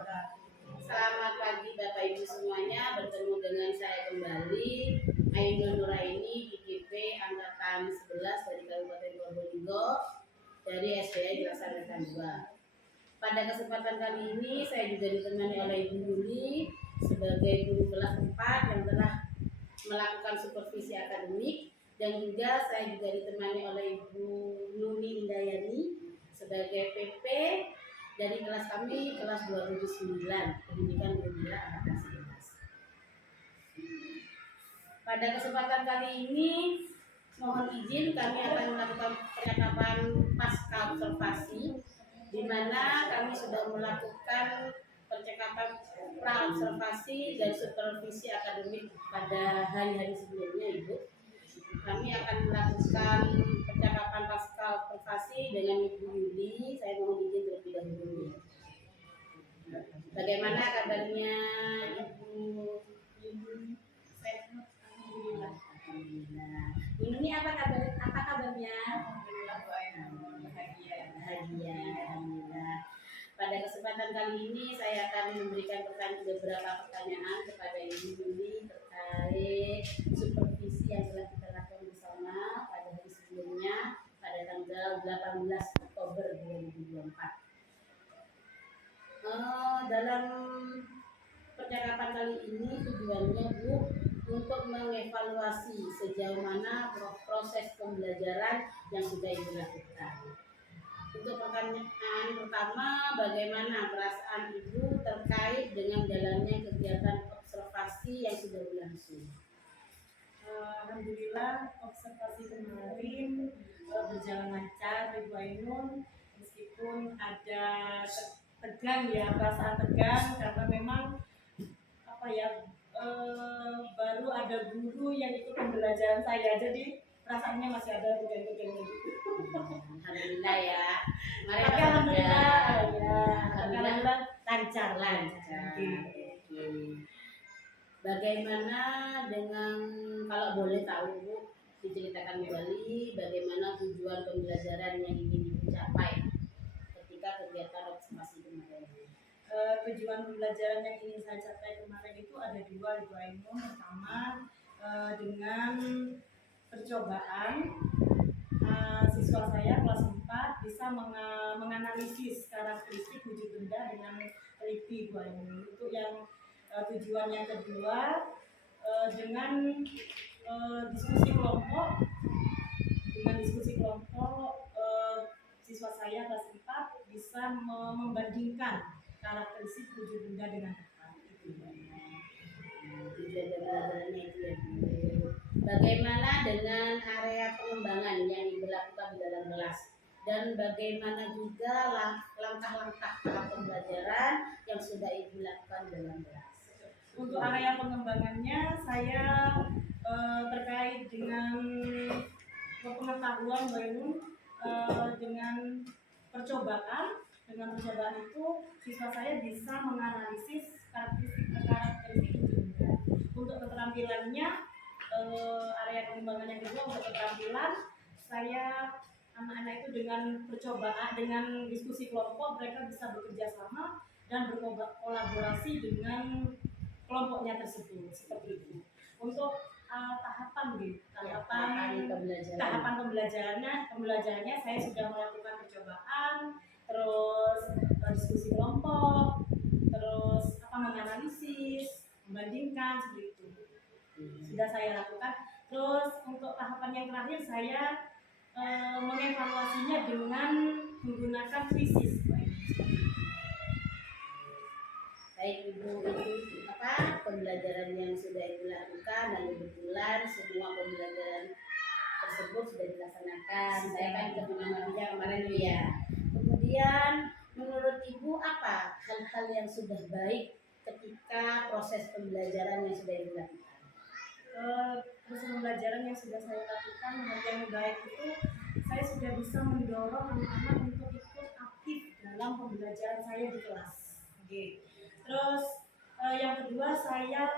Selamat pagi Bapak Ibu semuanya, bertemu dengan saya kembali Ainul Nuraini IGP Angkatan 11 dari Kabupaten Probolinggo dari SDA Dilaksanakan 2. Pada kesempatan kali ini saya juga ditemani oleh Ibu Yuli sebagai guru kelas 4 yang telah melakukan supervisi akademik, dan juga saya juga ditemani oleh Ibu Nuni Indayani sebagai PP dari kelas kami, kelas 2009, Pendidikan Gembira Angkatan 11. Pada kesempatan kali ini, mohon izin kami akan melakukan percakapan pasca observasi, di mana kami sudah melakukan percakapan pra-observasi dan supervisi akademik pada hari-hari sebelumnya, Ibu. Kami akan melakukan percakapan pasca observasi dengan Ibu Yuli. Saya mohon izin terlebih dahulu. Bagaimana kabarnya Ibu Yuli? Alhamdulillah. Ibu ini apa kabarnya? Bahagia. Alhamdulillah. Pada kesempatan kali ini saya akan memberikan beberapa pertanyaan kepada Ibu Yuli terkait supervisi yang telah kita lakukan bersama pada hari sebelumnya pada tanggal 18 Oktober 2024. Dalam percakapan kali ini tujuannya, Bu, untuk mengevaluasi sejauh mana proses pembelajaran yang sudah Ibu lakukan. Untuk pertanyaan pertama, bagaimana perasaan Ibu terkait dengan jalannya kegiatan observasi yang sudah berlangsung? Alhamdulillah, observasi kemarin berjalan lancar, Ibu Ainun, meskipun ada tegang ya, perasaan tegang karena memang baru ada guru yang ikut pembelajaran saya, jadi perasaannya masih ada tegang-tegangnya gitu. Alhamdulillah ya. Tapi alhamdulillah lancar. Bagaimana dengan, kalau boleh tahu Bu, diceritakan kembali bagaimana tujuan pembelajaran yang ingin dicapai ketika kegiatan observasi kemarin? Tujuan pembelajaran yang ingin saya capai kemarin itu ada dua, Ibu Ainun. Pertama, dengan percobaan siswa saya kelas 4 bisa menganalisis karakteristik wujud benda dengan teliti, Ibu Ainun. Itu yang tujuan yang kedua, dengan diskusi kelompok. Siswa saya kelas 4 bisa membandingkan karakteristik wujud benda dengan tepat. Tujuan pembelajarannya itu ya, Bu. Bagaimana dengan area pengembangan yang dilakukan di dalam kelas, dan bagaimana juga langkah-langkah pembelajaran yang sudah Ibu lakukan di dalam kelas? Untuk area pengembangannya, saya terkait dengan pengetahuan dengan percobaan. Dengan percobaan itu siswa saya bisa menganalisis karakteristik wujud benda. Untuk keterampilannya, area pengembangan yang kedua, untuk keterampilan saya, anak-anak itu dengan percobaan, dengan diskusi kelompok, mereka bisa bekerja sama dan berkolaborasi dengan kelompoknya tersebut, seperti itu. Untuk tahapan pembelajarannya saya sudah melakukan percobaan, terus diskusi kelompok, terus menganalisis, membandingkan, seperti itu sudah saya lakukan. Terus untuk tahapan yang terakhir saya mengevaluasinya dengan menggunakan krisis. Baik Ibu, itu pembelajaran yang sudah Ibu lakukan, dan kebetulan semua pembelajaran tersebut sudah dilaksanakan. Saya kan juga mengamatinya kemarin ya. Kemudian menurut Ibu apa hal-hal yang sudah baik ketika proses pembelajaran yang sudah Ibu lakukan? Proses pembelajaran yang sudah saya lakukan yang baik itu, saya sudah bisa mendorong anak-anak untuk ikut aktif dalam pembelajaran saya di kelas. Terus yang kedua, saya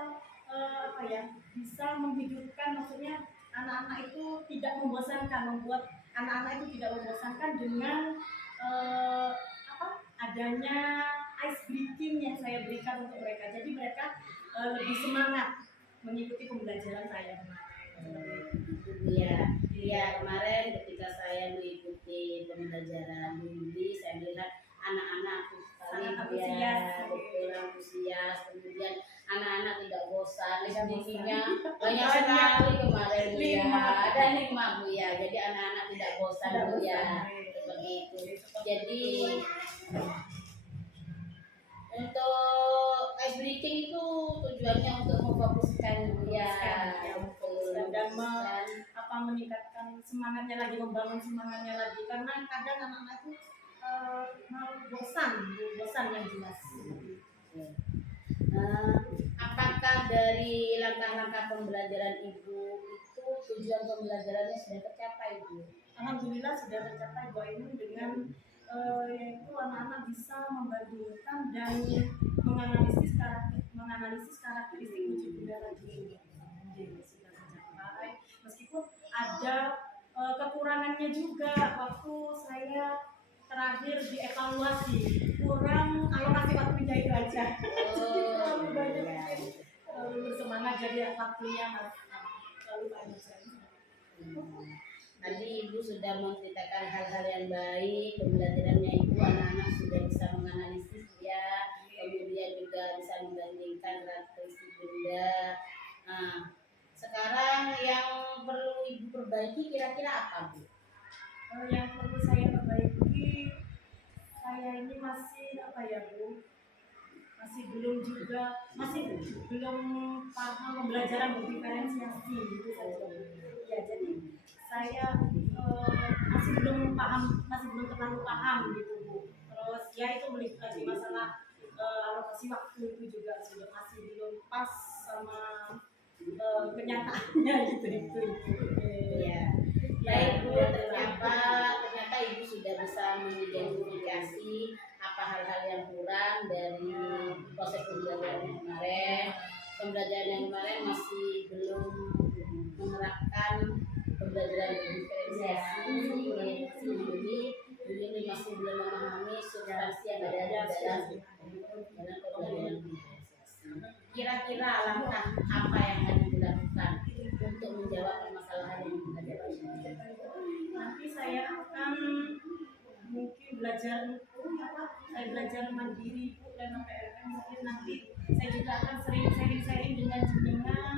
bisa menghidupkan, maksudnya anak-anak itu tidak membosankan, membuat anak-anak itu tidak membosankan dengan adanya ice breaking yang meningkat untuk mereka. Jadi mereka lebih semangat mengikuti pembelajaran saya kemarin. Iya, iya kemarin ketika saya mengikuti pembelajaran Yuli, saya melihat anak-anak Sangat sekali antusias. betul antusias, kemudian anak-anak tidak bosan, Tidak SDG-nya bosan. banyak Banyak. sekali kemarin Bu ya, 5. ada 5 Bu ya, jadi anak-anak tidak bosan Tidak Bu ya, bosan. seperti itu. Jadi untuk ice breaking itu tujuannya untuk memfokuskan ya, Dan meningkatkan semangatnya lagi, membangun semangatnya lagi, karena kadang anak-anak itu mau bosan yang jelas. Apakah dari langkah-langkah pembelajaran Ibu itu tujuan pembelajarannya sudah tercapai Bu? Alhamdulillah sudah tercapai Bu Ainun dengan yaitu anak-anak bisa membandingkan dan menganalisis karakteristik wujud benda lagi. Sudah tercapai, meskipun ada kekurangannya juga. Waktu saya terakhir dievaluasi kurang alokasi waktunya itu aja. Terlalu banyak terlalu bersemangat, jadi waktunya terlalu banyak. Tadi Ibu sudah menceritakan hal-hal yang baik, pembelajarannya Ibu, anak-anak sudah bisa menganalisis ya, kemudian juga bisa membandingkan karakteristik benda. Nah, sekarang yang perlu Ibu perbaiki kira-kira apa Bu? Yang perlu saya perbaiki, saya ini masih apa ya Bu? Masih belum paham pembelajaran berdiferensiasi gitu saja. Ya, jadi saya masih belum terlalu paham gitu Bu. Terus ya itu meliputi masalah alokasi waktu itu juga sudah masih belum pas sama kenyataannya gitu. Ya. Baik Bu, ternyata Ibu sudah bisa mengidentifikasi apa hal-hal yang kurang dari proses pembelajaran yang kemarin. Pembelajaran yang kemarin masih belum menerapkan pembelajaran diferensiasi, jadi masih belum memahami substansi yang ada di dalam pembelajaran diferensiasi. Kira-kira langkah apa yang harus dilakukan untuk menjawab permasalahan yang ada? Nanti saya akan mungkin saya belajar mandiri Bu dan PLN. Mungkin nanti saya juga akan sering sharing dengan jenengan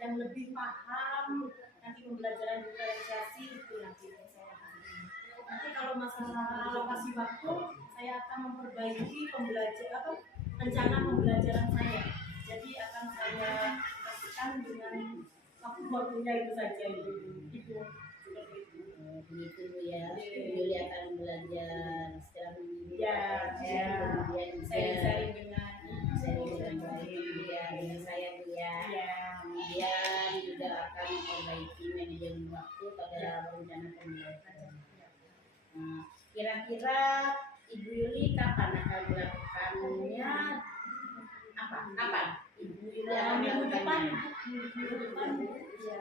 yang lebih paham nanti pembelajaran diferensiasi itu nanti saya akan. Nanti kalau masalah alokasi waktu, saya akan memperbaiki rencana pembelajaran saya. Jadi akan saya pastikan dengan waktu-waktunya itu saja Ibu. Begitu Bu ya, Yuli akan belajar secara mandiri kemudian sharing dengan baik ya dengan saya Bu ya. Kemudian juga akan memperbaiki manajemen waktu pada rencana pembelajaran. Kira-kira Ibu Yuli kapan akan melakukannya? Kapan Ibu Yuli akan melakukannya? Minggu depan. Ya.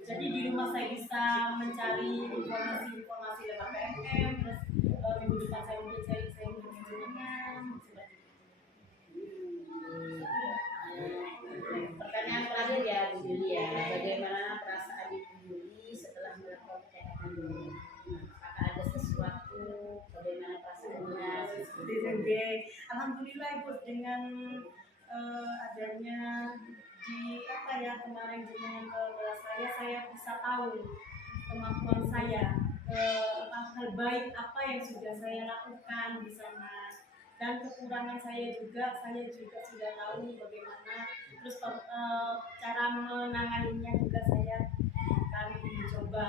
Jadi di rumah saya bisa mencari informasi lewat PMM, terus minggu depan saya mungkin sharing dengan jenengan. Pertanyaan terakhir ya Bu Yuli ya, bagaimana perasaan Ibu Yuli setelah melakukan PKN ini? Apakah ada sesuatu? Bagaimana perasaannya? Alhamdulillah Ibu, dengan adanya kemarin jenengan kelas saya bisa tahu kemampuan saya, hal baik apa yang sudah saya lakukan di sana, dan kekurangan saya juga sudah tahu bagaimana. Terus cara menanganinya juga saya akan mencoba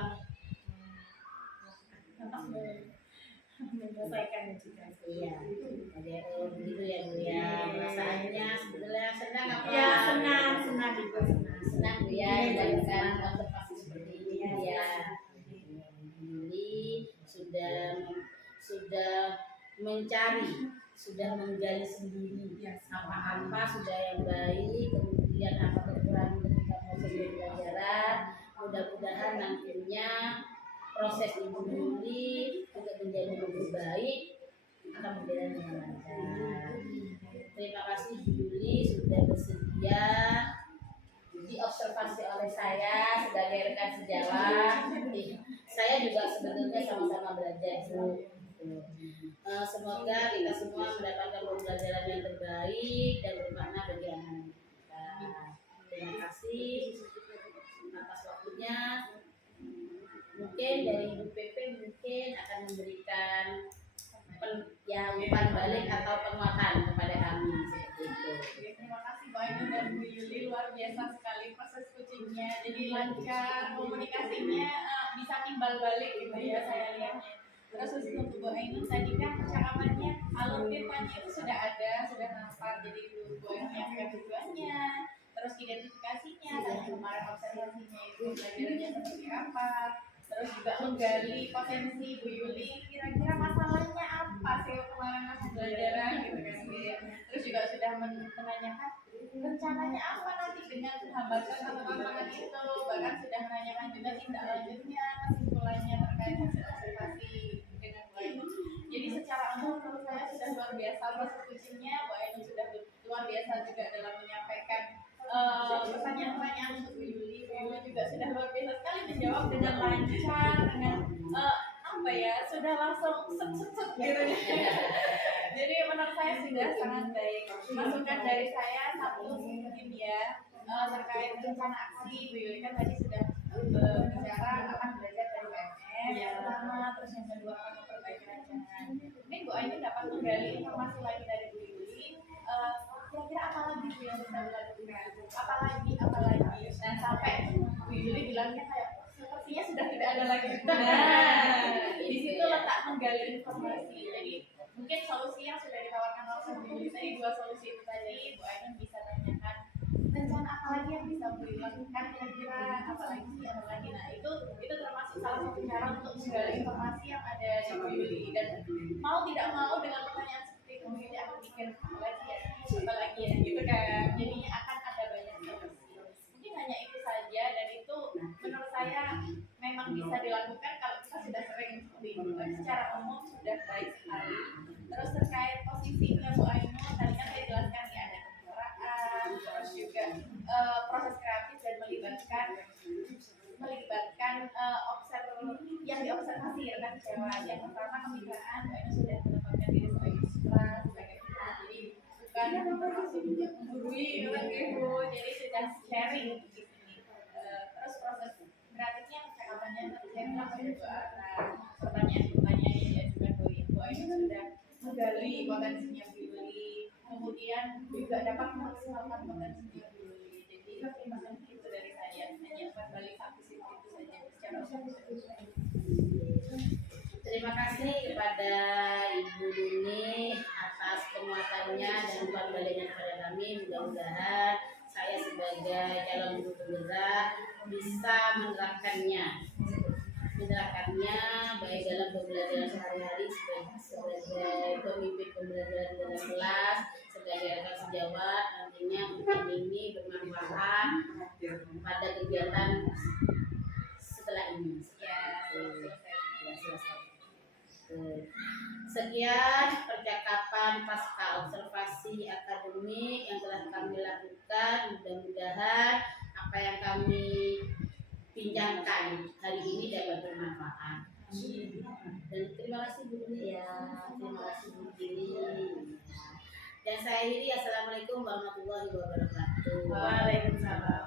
menyelesaikannya juga. Iya, begitu ya Bu ya. Perasaannya sebenarnya senang apa? Ya senang juga senang Bu ya mendapatkan observasi seperti ini Bu ya. Yuli sudah mencari, sudah menggali sendiri apa-apa sudah yang baik, kemudian apa kekurangan ketika proses pembelajaran. Mudah-mudahan nantinya proses Ibu Yuli untuk menjadi lebih baik akan berjalan dengan lancar. Terima kasih Bu juga sebetulnya sama-sama belajar Bu. Semoga kita semua mendapatkan pembelajaran yang terbaik dan bermakna bagi anak-anak kita. Terima kasih atas waktunya. Mungkin dari Ibu PP mungkin akan memberikan umpan balik atau penguatan kepada kami seperti itu. Terima kasih Mbak Ainun dan Bu Yuli, luar biasa sekali proses coachingnya. Jadi lancar, komunikasinya bisa timbal balik gitu ya saya lihatnya. Terus untuk Bu Ainun tadi kan percakapannya alur firmannya itu sudah ada, sudah nampak. Jadi Bu Ainun menyampaikan tujuannya, terus identifikasinya, dan kemarin observasinya itu belajarnya seperti apa. Terus juga menggali potensi Bu Yuli, kira-kira masalahnya apa sih kemarin masa pembelajaran gitu kan ya. Terus juga sudah menanyakan rencananya apa nanti dengan hambatan atau tantangan itu, bahkan sudah menanyakan juga tindak lanjutnya, kesimpulannya terkait hasil observasi dengan Bu Ainun. Jadi secara umum menurut saya sudah luar biasa proses coachingnya. Bu Ainun sudah luar biasa juga dalam menyampaikan pertanyaan-pertanyaan untuk Bu Yuli. Bu Yuli juga sudah luar biasa sekali menjawab dengan lancar, dengan apa ya, sudah langsung set gitu. Jadi menurut saya sudah sangat baik. Masukan dari saya satu mungkin ya terkait rencana aksi. Bu Yuli kan tadi sudah bicara akan belajar dari PNS yang pertama, terus yang kedua akan memperbaiki rancangan. Mungkin Bu Ainun dapat menggali informasi lagi dari Bu Yuli. Kira-kira apa lagi sih yang bisa dilakukan? Apalagi? Nah sampai Bu Yuli bilangnya kayak sepertinya sudah tidak ada lagi. Nah, di situ letak menggali informasi. Jadi mungkin solusi yang sudah ditawarkan oleh Bu Yuli tadi, dua solusi itu tadi, Bu Ainun bisa tanyakan rencana apa lagi yang bisa Bu Yuli lakukan, kira-kira apa lagi. Nah itu termasuk salah satu cara untuk menggali informasi yang ada di Bu Yuli. Dan mau tidak mau dengan pertanyaan seperti itu Bu Yuli akan mikir apa lagi ya gitu kan. Jadinya akan ada banyak solusi. Mungkin hanya itu saja, dan itu menurut saya memang bisa dilakukan kalau kita sudah sering seperti itu. Secara umum sudah baik sekali. Terus terkait posisinya Bu Ainun, tadi kan saya jelaskan ya ada kejuaraan, terus juga proses kreatif dan melibatkan yang diobservasi rekan kecewa. Yang pertama kemitraan, Bu Ainun sudah menempatkan diri sebagai mitra, sebagai mitra. Jadi bukan bermaksud menggurui orang gitu. Jadi sudah sharing di sini. Terus proses kreatifnya percakapannya tadi saya bilang ada dua pertanyaan yang diajukan Bu Ainun sudah menggali potensinya Bu Yuli, kemudian juga dapat memaksimalkan potensinya Bu Yuli. Jadi itu dari saya, hanya kembali satu sisi itu saja secara umum. Terima kasih kepada Ibu Nuni atas penguatannya dan umpan baliknya kepada kami. Mudah-mudahan saya sebagai calon guru penggerak bisa menerapkannya baik dalam pembelajaran sehari-hari sebagai pemimpin pembelajaran dalam kelas, sebagai rekan sejawat. Nantinya mungkin ini bermanfaat pada kegiatan setelah ini. Selesai. Sekian percakapan pasca observasi akademik yang telah kami lakukan. Mudah-mudahan apa yang kami bincangkan hari ini dapat bermanfaat. Dan terima kasih Bu Dini ya. Terima kasih Bu Dini. Dan saya akhiri, assalamualaikum warahmatullahi wabarakatuh. Waalaikumsalam.